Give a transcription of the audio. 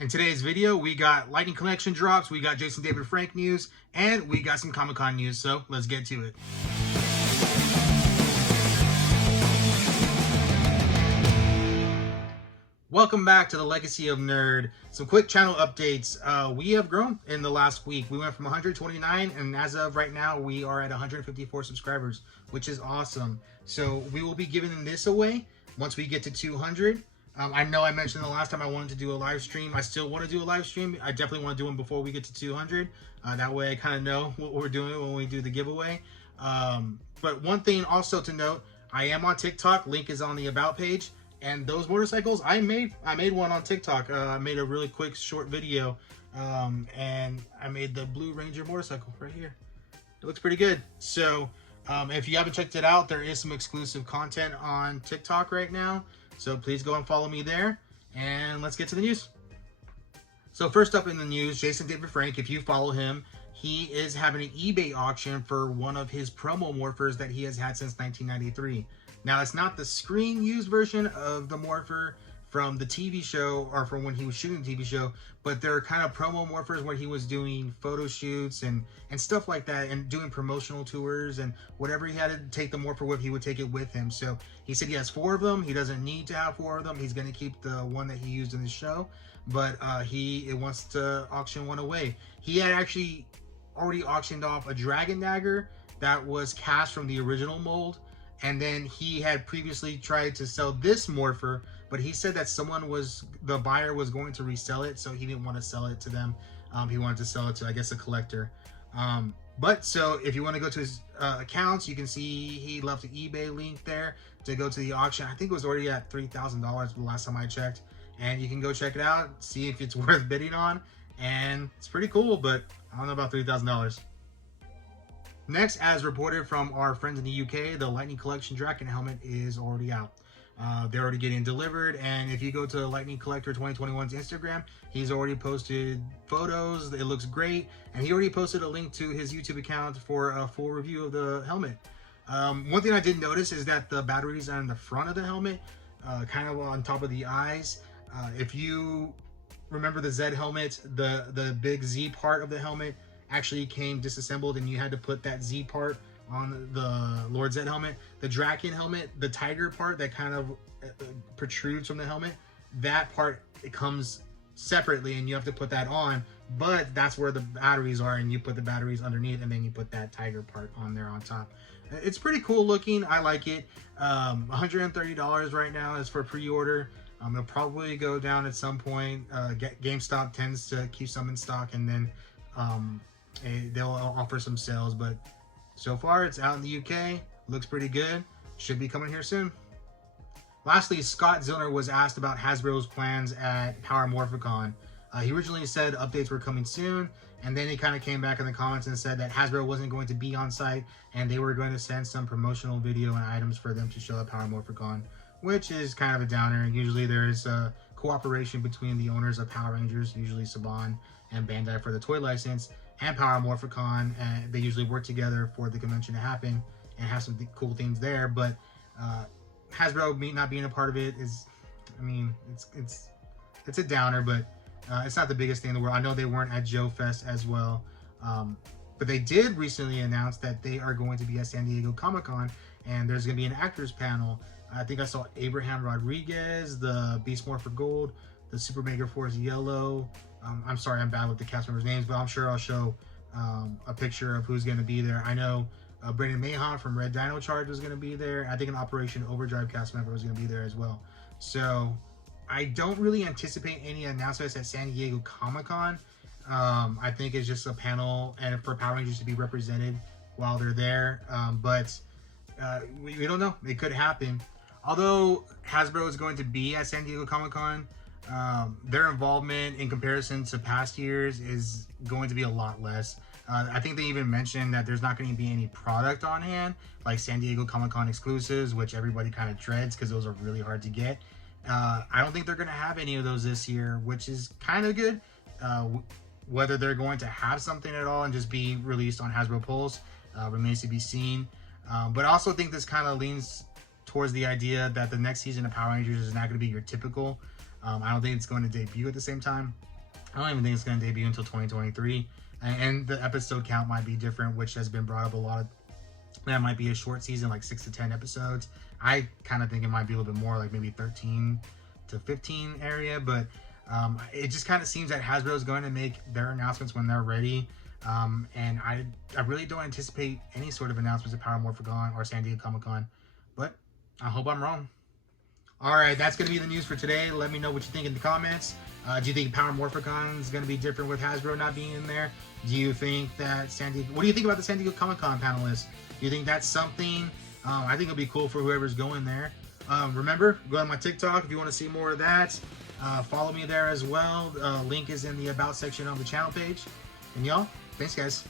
In today's video, we got Lightning Collection drops, we got Jason David Frank news, and we got some Comic-Con news, so let's get to it. Welcome back to the Legacy of Nerd. Some quick channel updates. We have grown in the last week. We went from 129, and as of right now, we are at 154 subscribers, which is awesome. So we will be giving this away once we get to 200. I know I mentioned the last time I wanted to do a live stream. I still want to do a live stream. I definitely want to do one before we get to 200. That way I kind of know what we're doing when we do the giveaway. But one thing also to note, I am on TikTok. Link is on the About page. And those motorcycles, I made one on TikTok. I made a really quick short video. And I made the Blue Ranger motorcycle right here. It looks pretty good. So if you haven't checked it out, there is some exclusive content on TikTok right now. So please go and follow me there, and let's get to the news. So first up in the news, Jason David Frank, if you follow him, he is having an eBay auction for one of his promo morphers that he has had since 1993. Now, it's not the screen used version of the morpher from the TV show or from when he was shooting the TV show, but they're kind of promo morphers where he was doing photo shoots and stuff like that and doing promotional tours, and whatever he had to take the morpher with, he would take it with him. So he said he has 4 of them. He doesn't need to have 4 of them. He's going to keep the one that he used in the show, but he wants to auction one away. He had actually already auctioned off a Dragon Dagger that was cast from the original mold, and then he had previously tried to sell this morpher, but he said that the buyer was going to resell it, so he didn't want to sell it to them. He wanted to sell it to, I guess, a collector. But so if you want to go to his accounts, you can see he left an eBay link there to go to the auction. I think it was already at $3,000 the last time I checked. And you can go check it out, see if it's worth bidding on. And it's pretty cool, but I don't know about $3,000. Next, as reported from our friends in the UK, the Lightning Collection Draken helmet is already out. They're already getting delivered, and if you go to Lightning Collector 2021's Instagram, he's already posted photos. It looks great, and he already posted a link to his YouTube account for a full review of the helmet. One thing I did notice is that the batteries are in the front of the helmet, kind of on top of the eyes. If you remember the Z helmet, the big Z part of the helmet actually came disassembled, and you had to put that Z part on the Lord Zed helmet. The Draken helmet, the tiger part that kind of protrudes from the helmet, that part, it comes separately and you have to put that on, but that's where the batteries are, and you put the batteries underneath and then you put that tiger part on there on top. It's pretty cool looking. I like it. $130 right now is for pre-order. It'll probably go down at some point. GameStop tends to keep some in stock, and then they'll offer some sales, but so far it's out in the UK, looks pretty good, should be coming here soon. Lastly, Scott Zillner was asked about Hasbro's plans at Power Morphicon. He originally said updates were coming soon, and then he kind of came back in the comments and said that Hasbro wasn't going to be on site and they were going to send some promotional video and items for them to show at Power Morphicon, which is kind of a downer. Usually there's a cooperation between the owners of Power Rangers, usually Saban and Bandai for the toy license, and Power Morphicon, and they usually work together for the convention to happen and have some cool things there. But Hasbro not being a part of it is, I mean, it's a downer, but it's not the biggest thing in the world. I know they weren't at Joe Fest as well, but they did recently announce that they are going to be at San Diego Comic-Con, and there's going to be an actors panel. I think I saw Abraham Rodriguez, the Beast Morpher Gold, the Super Mega Force Yellow. I'm sorry, I'm bad with the cast members' names, but I'm sure I'll show a picture of who's going to be there. I know Brandon Mahon from Red Dino Charge was going to be there. I think an Operation Overdrive cast member was going to be there as well. So I don't really anticipate any announcements at San Diego Comic-Con. I think it's just a panel and for Power Rangers to be represented while they're there. But we don't know. It could happen. Although Hasbro is going to be at San Diego Comic-Con, their involvement in comparison to past years is going to be a lot less. I think they even mentioned that there's not going to be any product on hand, like San Diego Comic-Con exclusives, which everybody kind of dreads because those are really hard to get. I don't think they're going to have any of those this year, which is kind of good. Whether they're going to have something at all and just be released on Hasbro Pulse remains to be seen. But I also think this kind of leans towards the idea that the next season of Power Rangers is not going to be your typical I don't think it's going to debut at the same time. I don't even think it's going to debut until 2023. And the episode count might be different, which has been brought up a lot. That might be a short season, like 6 to 10 episodes. I kind of think it might be a little bit more, like maybe 13 to 15 area. But it just kind of seems that Hasbro is going to make their announcements when they're ready. And I really don't anticipate any sort of announcements at Power Morphicon or San Diego Comic-Con. But I hope I'm wrong. All right, that's going to be the news for today. Let me know what you think in the comments. Do you think Power Morphicon is going to be different with Hasbro not being in there? Do you think that what do you think about the San Diego Comic-Con panelists? Do you think that's something? I think it'll be cool for whoever's going there. Remember, go on my TikTok if you want to see more of that. Follow me there as well. Link is in the About section on the channel page. And y'all, thanks guys.